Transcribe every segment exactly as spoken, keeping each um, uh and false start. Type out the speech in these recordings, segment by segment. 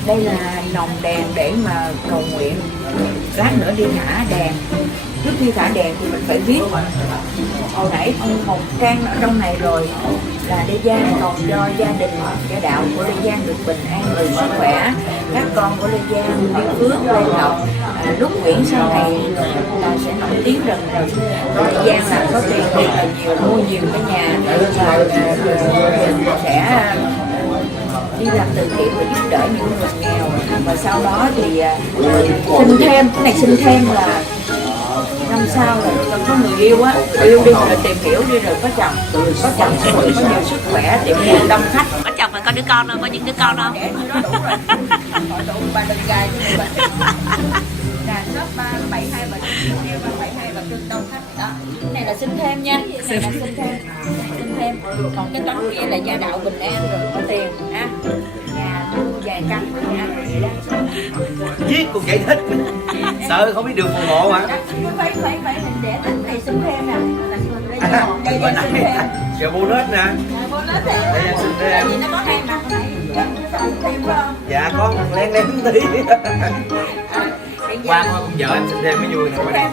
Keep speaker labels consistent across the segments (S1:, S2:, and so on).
S1: Đây là lồng đèn để mà cầu nguyện. Lát nữa đi thả đèn. Trước khi thả đèn thì mình phải viết. Hồi nãy một trang ở trong này rồi là Lê Giang cầu cho gia đình, gia đạo của Lê Giang được bình an, nhiều sức khỏe. Các con của Lê Giang, Lê Phước, Lê Ngọc, à, lúc Nguyễn sau này là sẽ nổi tiếng rần rần. Lê Giang là có tiền thì là nhiều, mua nhiều cái nhà và sẽ đi làm từ thiện và giúp đỡ những người nghèo. Và sau đó thì uh, sinh thêm, cái này sinh thêm là năm sau là có người yêu á, yêu đi rồi tìm hiểu đi rồi có chồng, có chồng sẽ có nhiều sức khỏe, tìm hiểu đông khách.
S2: Có chồng phải có đứa con không? Có những đứa con không?
S1: Để nó đủ rồi. Họ đủ ba lần gai cho mình. Là shop ba bảy hai và ba bảy hai và cưng đông khách đó. Cái này là sinh thêm nha, cái này là sinh thêm, sinh thêm. Còn cái tấm kia là gia đạo bình an rồi có tiền ha. Nhà mua vài căn với nhà vậy đó.
S3: Viết cũng giải thích. Sợ không biết đường phù hộ hả?
S1: Phải phải phải mình để tính này sinh thêm nè.
S3: À, đây là sinh thêm. Giờ bonus nè.
S1: Bonus thì.
S3: Đây là sinh thêm.
S1: Tại vì nó có hai mặt này. Sinh thêm phải không?
S3: Dạ con lén lén tí. Qua thôi con vợ em sinh thêm mới vui nè. Qua đây.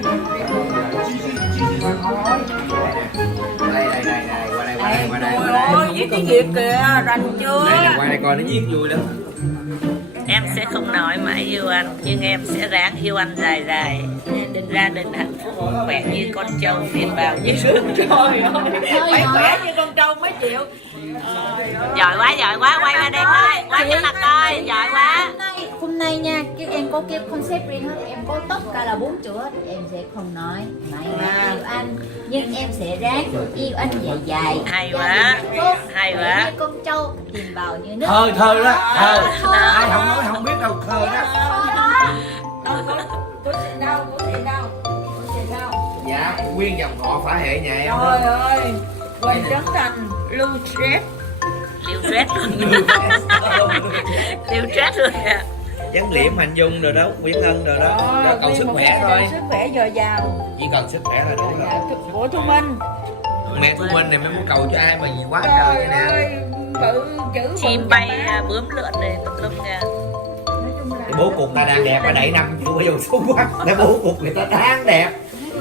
S3: Đây đây đây đây qua đây qua đây qua đây qua đây.
S1: Ôi viết cái việc kìa, rành chưa?
S3: Đây là qua đây coi nó viết vui lắm.
S2: Em sẽ không nói mãi yêu anh, nhưng em sẽ ráng yêu anh dài dài. Gia đình hạnh phúc, khỏe như con trâu, tiền bào như sương. Trời ơi, phải khỏe như con trâu mới chịu. Giỏi quá, giỏi quá, quay qua đây thôi, quay cho mặt coi, giỏi quá.
S4: Hôm nay, hôm nay nha, cái em có cái concept riêng hết, em có tất cả là bốn chữ hết. Em sẽ không nói mãi mãi yêu anh, nhưng em sẽ ráng yêu anh dài dài.
S2: Hay quá, hay quá.
S4: Như con trâu, tiền bào như nước.
S3: Thơ thơ đó, thơ. Ai không nói không biết đâu, thơ đó.
S1: Đâu có có chuyện đâu, có chuyện đâu, có chuyện đâu.
S3: Dạ, nguyên dòng họ phá hệ nhà em.
S1: Trời ơi, Quỳnh Trấn Thành, Lưu Stress.
S2: Liêu stress luôn. Liêu stress luôn nha.
S3: Chấn liễm Hành Dung rồi đó, Nguyễn Ân rồi đó. Rồi cầu sức khỏe thôi.
S1: Sức khỏe dồi dào.
S3: Chỉ cần sức khỏe là đủ rồi.
S1: Của Thu Minh.
S3: Mẹ Thu Minh này mới muốn cầu cho ai mà gì quá trời vậy nè.
S1: Ơi, bự chữ
S2: Chim bay à, bướm lượn này tùm lum kìa.
S3: Bố cục ta đang đẹp, ở đẩy năm chưa bao giờ xuống quá. Để bố cục người ta đang đẹp.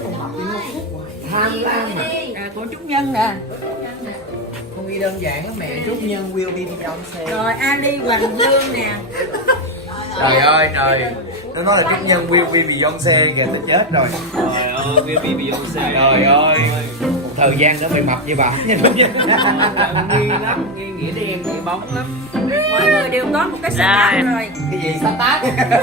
S3: Tham lam mà.
S1: À, của Trúc Nhân nè.
S3: Không ghi đơn giản lắm mẹ, Trúc Nhân will be Beyonce.
S1: Rồi Ali Hoàng Dương nè.
S3: Trời ơi trời. Nó nói là Trúc Nhân will be Beyonce kìa, tôi chết rồi.
S5: Trời ơi, will be Beyonce.
S3: Trời ơi. Một thời gian nữa mày mập như bà.
S5: Nghi lắm, nghi nghĩa đen chị bóng lắm.
S1: Mọi người đều có một cái start rồi.
S3: Cái gì? Start.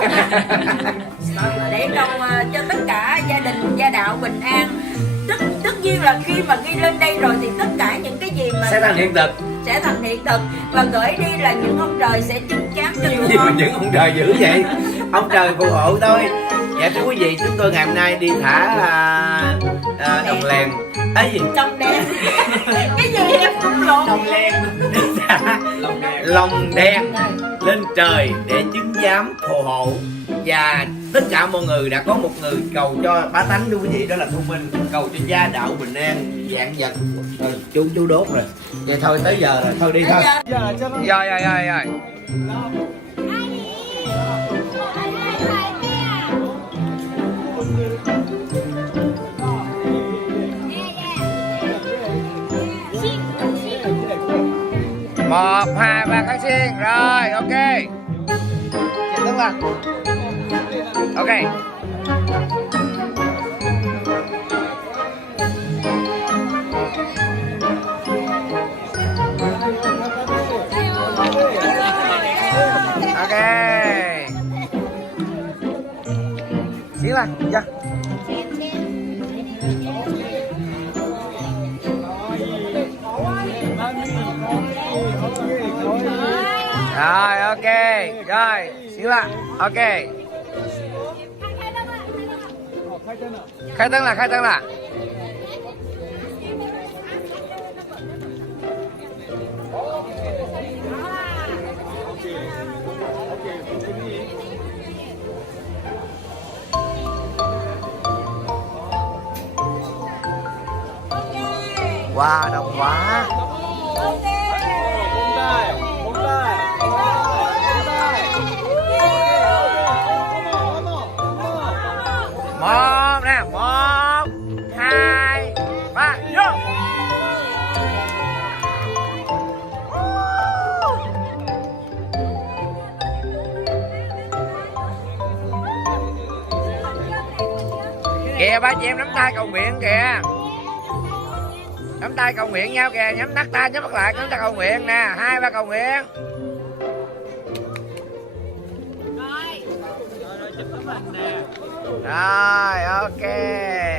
S1: Để cầu uh, cho tất cả gia đình, gia đạo bình an. Tất tất nhiên là khi mà ghi lên đây rồi thì tất cả những cái gì mà
S3: Sẽ thành hiện thực.
S1: sẽ thành hiện thực và gửi đi là những ông trời sẽ chứng chắn cho tụi
S3: Gì mà
S1: con.
S3: những ông trời dữ vậy? Ông trời phù hộ thôi. Dạ thưa quý vị, chúng tôi ngày hôm nay đi thả à, à, đồng lèn. Ấy gì?
S1: Trong đen. Cái gì em không lộn.
S3: Đồng len. Đi thả lồng đen lên trời để chứng giám phù hộ. Và tất cả mọi người đã có một người cầu cho bá tánh thưa quý vị, đó là Thu Minh, cầu cho gia đạo bình an vạn vật. Rồi, chú chú đốt rồi. Vậy thôi tới giờ rồi, thôi đi thôi. Rồi rồi rồi rồi. Một, hai, ba, kháng xiên. Rồi, ok. Chị đứng lên. Ok. Ok. Xíu lên, dạ. Rồi, ok. Rồi, xíu lại. Ok. Khai灯了，开灯了。Wow, đông quá.
S5: Bóng tay, bóng tay, bóng tay.
S3: Kìa ba chị em nắm tay cầu nguyện kìa. Nắm tay cầu nguyện nhau kìa, nhắm nát tay nhắm mắt lại, chúng ta cầu nguyện nè, hai ba cầu nguyện. Rồi ok.